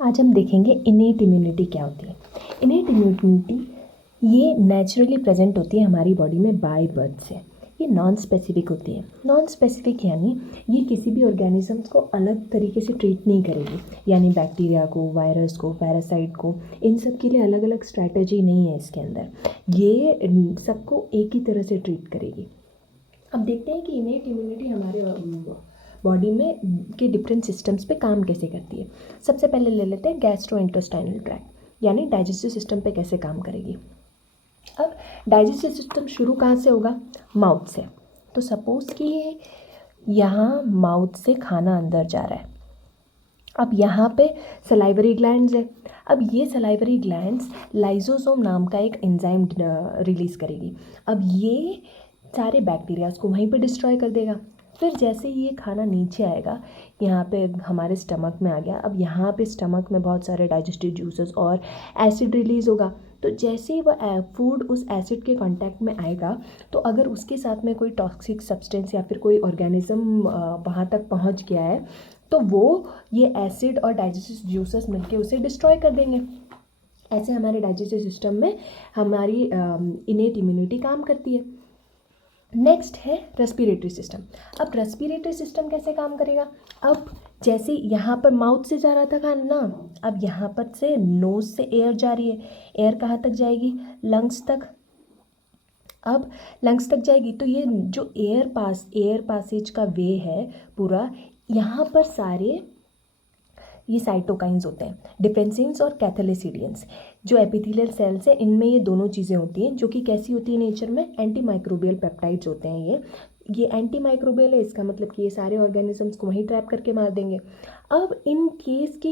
आज हम देखेंगे इनेट इम्यूनिटी क्या होती है। इनेट इम्यूनिटी ये नेचुरली प्रेजेंट होती है हमारी बॉडी में बाय बर्थ से। ये नॉन स्पेसिफिक होती है। नॉन स्पेसिफिक यानी ये किसी भी ऑर्गेनिजम्स को अलग तरीके से ट्रीट नहीं करेगी, यानी बैक्टीरिया को, वायरस को, पैरासाइट को, इन सब के लिए अलग अलग स्ट्रैटेजी नहीं है इसके अंदर। ये सबको एक ही तरह से ट्रीट करेगी। अब देखते हैं कि इनेट इम्यूनिटी हमारे बॉडी में के डिफरेंट सिस्टम्स पे काम कैसे करती है। सबसे पहले ले लेते हैं गैस्ट्रोइंटेस्टाइनल ट्रैक्ट, यानी डाइजेस्टिव सिस्टम पे कैसे काम करेगी। अब डाइजेस्टिव सिस्टम शुरू कहाँ से होगा? माउथ से। तो सपोज़ कि यहाँ माउथ से खाना अंदर जा रहा है। अब यहाँ पे सलाइवरी ग्लैंड्स है। अब ये सलाइवरी ग्लैंड्स लाइसोसोम नाम का एक एंजाइम रिलीज़ करेगी। अब ये सारे बैक्टीरियाज को वहीं पे डिस्ट्रॉय कर देगा। फिर जैसे ये खाना नीचे आएगा, यहाँ पे हमारे स्टमक में आ गया। अब यहाँ पे स्टमक में बहुत सारे डाइजेस्टिव जूसेस और एसिड रिलीज़ होगा। तो जैसे ही वह फूड उस एसिड के कांटेक्ट में आएगा, तो अगर उसके साथ में कोई टॉक्सिक सब्सटेंस या फिर कोई ऑर्गेनिज्म वहाँ तक पहुँच गया है, तो वो ये एसिड और डाइजेस्टिव जूसेस मिलके उसे डिस्ट्रॉय कर देंगे। ऐसे हमारे डाइजेस्टिव सिस्टम में हमारी इनेट इम्यूनिटी काम करती है। नेक्स्ट है रेस्पिरेटरी सिस्टम। अब रेस्पिरेटरी सिस्टम कैसे काम करेगा? अब जैसे यहाँ पर माउथ से जा रहा था खाना, अब यहाँ पर से नोज से एयर जा रही है। एयर कहाँ तक जाएगी? लंग्स तक। अब लंग्स तक जाएगी तो ये जो एयर पासेज का वे है पूरा, यहाँ पर सारे ये साइटोकाइंस होते हैं, डिफेंसिन्स और कैथेलिसिडियंस। जो एपिथेलियल सेल्स है इनमें ये दोनों चीज़ें होती हैं, जो कि कैसी होती है नेचर में? एंटी माइक्रोबियल पेप्टाइड्स होते हैं ये एंटी माइक्रोबियल है। इसका मतलब कि ये सारे ऑर्गेनिजम्स को वहीं ट्रैप करके मार देंगे। अब इन केस की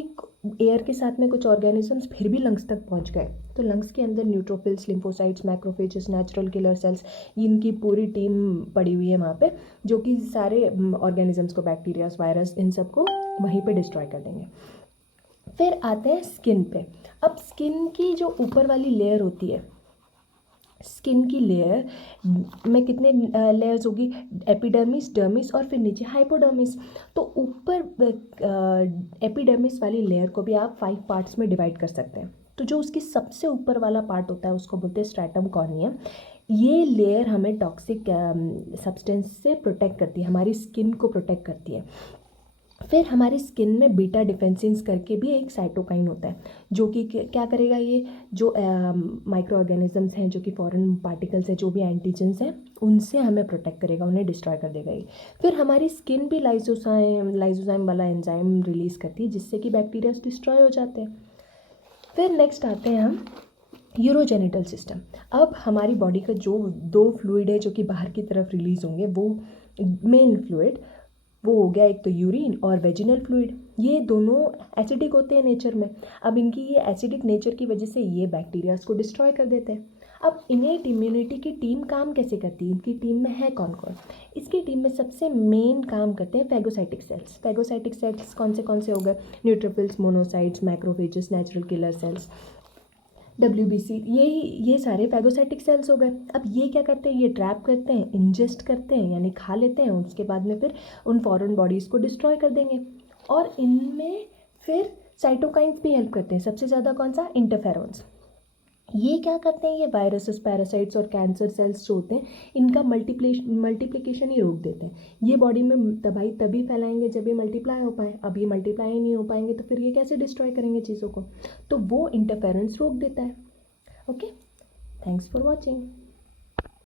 एयर के साथ में कुछ ऑर्गेनिजम्स फिर भी लंग्स तक पहुंच गए, तो लंग्स के अंदर neutrophils, lymphocytes, macrophages, natural killer cells, इनकी पूरी टीम पड़ी हुई है वहाँ पे, जो कि सारे ऑर्गेनिजम्स को, बैक्टीरियाज, वायरस, इन सबको वहीं पे डिस्ट्रॉय कर देंगे। फिर आते हैं स्किन पे। अब स्किन की जो ऊपर वाली लेयर होती है, स्किन की लेयर में कितने लेयर्स होगी? एपिडर्मिस, डर्मिस और फिर नीचे हाइपोडर्मिस। तो ऊपर एपिडर्मिस वाली लेयर को भी आप 5 पार्ट्स में डिवाइड कर सकते हैं। तो जो उसकी सबसे ऊपर वाला पार्ट होता है उसको बोलते हैं स्ट्रैटम कॉर्नियम। ये लेयर हमें टॉक्सिक सब्सटेंस से प्रोटेक्ट करती है, हमारी स्किन को प्रोटेक्ट करती है। फिर हमारी स्किन में बीटा डिफेंसिन्स करके भी एक साइटोकाइन होता है, जो कि क्या करेगा? ये जो माइक्रो ऑर्गेनिजम्स हैं, जो कि फॉरेन पार्टिकल्स हैं, जो भी एंटीजेंस हैं, उनसे हमें प्रोटेक्ट करेगा, उन्हें डिस्ट्रॉय कर देगा ये। फिर हमारी स्किन भी लाइसोजाइम वाला एंजाइम रिलीज़ करती है, जिससे कि बैक्टीरिया डिस्ट्रॉय हो जाते हैं। फिर नेक्स्ट आते हैं हम यूरोजेनिटल सिस्टम। अब हमारी बॉडी का जो 2 फ्लूइड है जो कि बाहर की तरफ रिलीज़ होंगे, वो मेन फ्लूइड वो हो गया, एक तो यूरिन और वेजिनल फ्लूइड। ये दोनों एसिडिक होते हैं नेचर में। अब इनकी ये एसिडिक नेचर की वजह से ये बैक्टीरियाज को डिस्ट्रॉय कर देते हैं। अब इनेट इम्यूनिटी की टीम काम कैसे करती है? इनकी टीम में है कौन कौन? इसकी टीम में सबसे मेन काम करते हैं फैगोसाइटिक सेल्स। फैगोसाइटिक सेल्स कौन से हो गए? Neutrophils, monocytes, macrophages, natural killer cells, WBC, ये सारे फैगोसाइटिक सेल्स हो गए। अब ये क्या करते हैं? ये ट्रैप करते हैं, इंजेस्ट करते हैं, यानी खा लेते हैं, उसके बाद में फिर उन फॉरेन बॉडीज़ को डिस्ट्रॉय कर देंगे। और इनमें फिर साइटोकाइंस भी हेल्प करते हैं। सबसे ज़्यादा कौन सा? इंटरफेरॉन्स। ये क्या करते हैं? ये वायरसेस, पैरासाइट्स और कैंसर सेल्स जो होते हैं, इनका मल्टीप्लिकेशन ही रोक देते हैं। ये बॉडी में तबाही तभी फैलाएंगे जब ये मल्टीप्लाई हो पाए। अब ये मल्टीप्लाई ही नहीं हो पाएंगे तो फिर ये कैसे डिस्ट्रॉय करेंगे चीज़ों को? तो वो इंटरफेरेंस रोक देता है। Okay, thanks for watching.